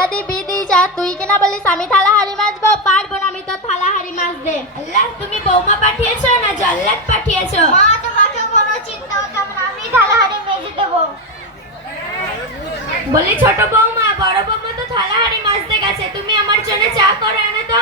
টাকা দিয়ে বিয়ে দিয়েছ আর তুই কিনা বলিস আমি থালা হাড়ি মাজবো? পারবো না আমি তো থালা হাড়ি মাজতে। আল্লাহ, তুমি বৌমা পাঠিয়েছো না জল্লাদ পাঠিয়েছো? মা তোমাকে কোনো চিন্তা করতে হবে না, আমি থালা হাঁড়ি মেজে দেবো। বলি ছোট বৌমা, বড় বৌমা তো থালা হাড়ি মাজতে গেছে, তুমি আমার জন্য চা করে আনো তো।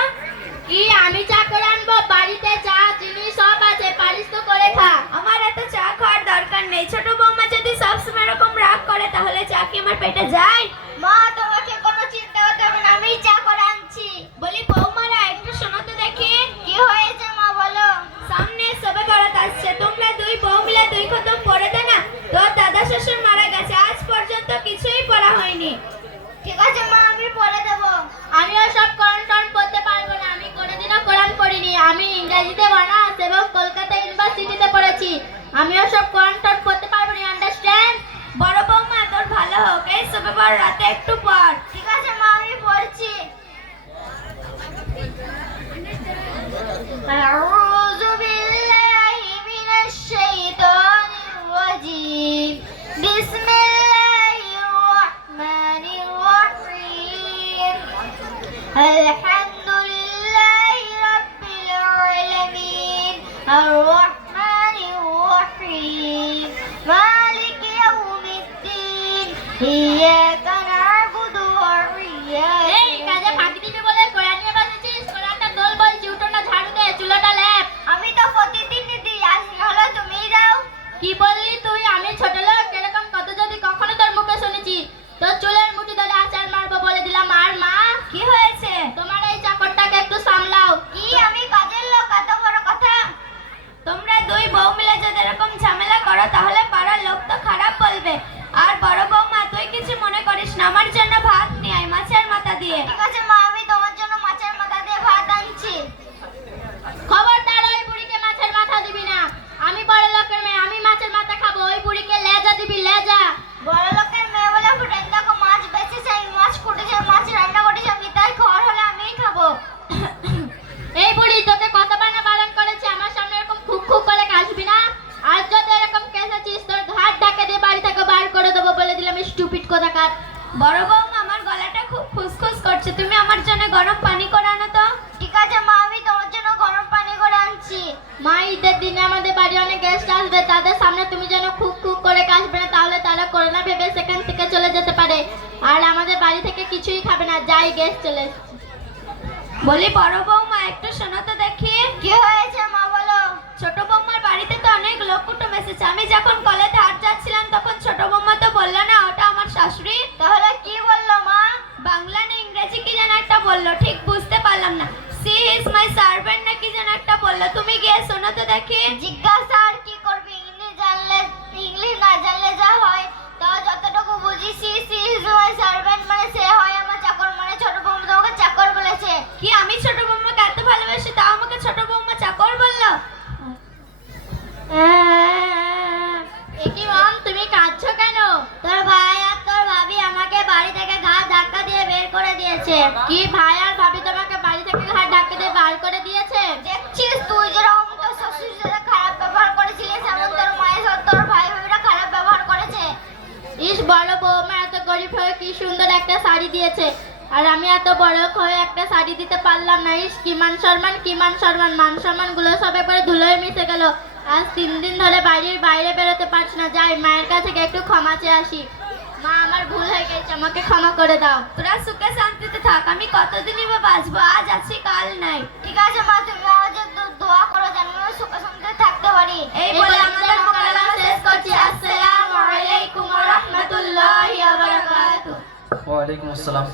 কি আমি চা করে আনবো? বাড়িতে চা চিনি সব আছে, পারিস তো করে খা। আমার এত চা খাওয়ার দরকার নেই। ছোট বৌমা যদি সবসময় এরকম রাগ করে তাহলে চা কি আমার পেটে যায়? মা তোমাকে কোনো চিন্তা করতে হবে না, আমি চা করে আনছি। বলি বৌমারা, একটু শোনো তো দেখি। কি হয়েছে মা বলো? সামনে সবে বরাত আসছে, তোমরা দুই বউ মিলে দুই খতম পড়ে দে না। তোর দাদা শ্বশুর মারা গেছে, আজ পর্যন্ত কিছুই পড়া হয়নি। ঠিক আছে মা, আমি পড়ে দেবো। আমিও সব কোরআন টরআন পড়তে পারবো না, আমি কোনোদিনও কোরআন পড়িনি। আমি ইংরেজিতে অনার্স এবং কলকাতা ইউনিভার্সিটিতে পড়েছি। আমিও সব কোরআন টরআন পড়তে পারবো না, আন্ডারস্ট্যান্ড? বড় বৌমা, তোর ভালো হোক, এই সবে বরাতে একটু পড়। ঠিক আছে মা, আমি পড়ছি। أعوذ بالله من الشيطان الرجيم بسم الله الرحمن الرحيم الحمد لله رب العالمين الرحمن الرحيم مالك يوم الدين إياك نعبد وإياك এই কাজে ফাঁকি দিবি বলে কোরআন নিয়ে বসেছিস? কোরআনটা দোল বলছি, উঠোনটা ঝাড়ু দে, চুলোটা ল্যাপ। আমি তো প্রতিদিনই দিই, আজ হলো তুমিই দাও। কি বললি তুই? আমি ছোট লোক? এরকম কত যদি কখনো তোর মুখে শুনেছি। তোর চুলের মুঠি ধরে আচার মারবো বলে দিলাম। আর মা, কি হয়েছে? তোমার এই চাকরটাকে একটু সামলাও। কি আমি কাজের লোক? এত বড় কথা। তোমরা দুই বউ মিলে যদি এরকম ঝামেলা করো তাহলে পাড়ার লোক তো খারাপ বলবে। আর বড় বৌমা, তুই কিছু মনে করিস না, আমার জন্য ভাত নিয়ে আয় মাছের মাথা দিয়ে। ঠিক আছে মা, আমি তোমার জন্য মাছের মাথা দিয়ে ভাত আনছি। খবরদার ওই বুড়িকে মাছের মাথা দিবি না। আমি বড় লোকের মেয়ে, আমি মাছের মাথা খাবো। ওই বুড়িকে লেজা দিবি, লেজা। বড় লোকের মেয়ে বলে ফুটেন, দেখো মাছ বেঁচেছে, আমি মাছ কুটেছে, মাছ রান্না করেছে, আমি তাই খাওয়ার হলে আমিই খাবো। এই বুড়ি তোকে কতবার না বারণ করেছে আমার সামনে এরকম খুব খুব করে কাশবি না। আর যদি এরকম কেসেছিস তোর ঘাট ডাকে দিয়ে বাড়ি থেকে বার করে দেবো বলে দিলাম, স্টুপিড কোথাকার। বড় বৌমা, আমার গলাটা খুব খুসখুস করছে, তুমি আমার জন্য গরম পানি করে আনো তো। ঠিক আছে মা, আমি তোমার জন্য গরম পানি করে আনছি। মা, ঈদের দিনে আমাদের বাড়ি অনেক গেস্ট আসবে, তাদের সামনে তুমি যেন খুব খুব করে কাশবে না, তাহলে তারা করোনা ভেবে সেখান থেকে চলে যেতে পারে। আর আমাদের বাড়ি থেকে কিছুই খাবে না, যাই গেস্ট চলে এসেছে। বলি বড় বৌমা, একটু শোনো তো দেখি। কি হয়েছে মা বলো? ছোট বৌমার বাড়িতে তো অনেক লোক কুটুম এসেছে। আমি যখন কলেজে হাট যাচ্ছিলাম তখন ছোট বৌমা তো বললো না ওটা আমার শাশুড়ি? তাহলে কি বললো মা? বাংলা না ইংরেজি কি যেন একটা বললো, ঠিক বুঝতে পারলাম না। সি ইজ মাই সার্ভেন্ট না কি যেন একটা বললো, তুমি গিয়ে শোনো তো দেখি। জিজ্ঞাসা আর কি করবি? ইংলিশ জানলে, ইংলিশ না জানলে যা হয়। তাও যতটুকু বুঝি, সি ইজ মাই সার্ভেন্ট মানে সে হয় আমার চাকর, মানে ছোট বৌমা তোমাকে চাকর বলেছে। কি আমি ছোট বৌমাকে এত ভালোবাসি তাও আমাকে ছোট বৌমা চাকর বললো? কি মম, তুমি কাঁদছো কেন? তোর ভাই আর তোর ভাবি আমাকে বাড়ি থেকে ঘাট ধাক্কা দিয়ে বের করে দিয়েছে। কি ভাই আর ভাবি তোমাকে বাড়ি থেকে ঘাট ডাকে দিয়ে বার করে দিয়েছে? দেখছিস তুই যেরকম তোর শ্বশুর সাথে খারাপ ব্যবহার করেছিলিস, এমন তোর মায়ের সাথে তোর ভাই ভাবিরা খারাপ ব্যবহার করেছে। ইস, বড় বৌমা এত গরিব হয়ে কি সুন্দর একটা শাড়ি দিয়েছে, আর আমি এত বড় লোক হয়ে একটা শাড়ি দিতে পারলাম না। ইস, কি মান সম্মান, কি মান সম্মান, মান সম্মান গুলো সব একবারে ধুলোয় মিশে গেল। আজ 3 দিন ধরে বাড়ির বাইরে বেরোতে পারছি না। যাই মায়ের কাছে গিয়ে একটু ক্ষমা চেয়ে আসি। মা, আমার ভুল হয়ে গেছে, আমাকে ক্ষমা করে দাও। তোরা সুখে শান্তিতে থাক, আমি কতদিনই বা বাঁচবো, আজ আছি কাল নাই। ঠিক আছে মা, তুমি আমাদের দোয়া করো যেন আমি সুখে শান্তিতে থাকতে পারি। এই বলে আমাদের মোকাবেলা শেষ করছি। আসসালামু আলাইকুম ওয়া রাহমাতুল্লাহি ওয়া বারাকাতুহু। ওয়ালাইকুম আসসালাম।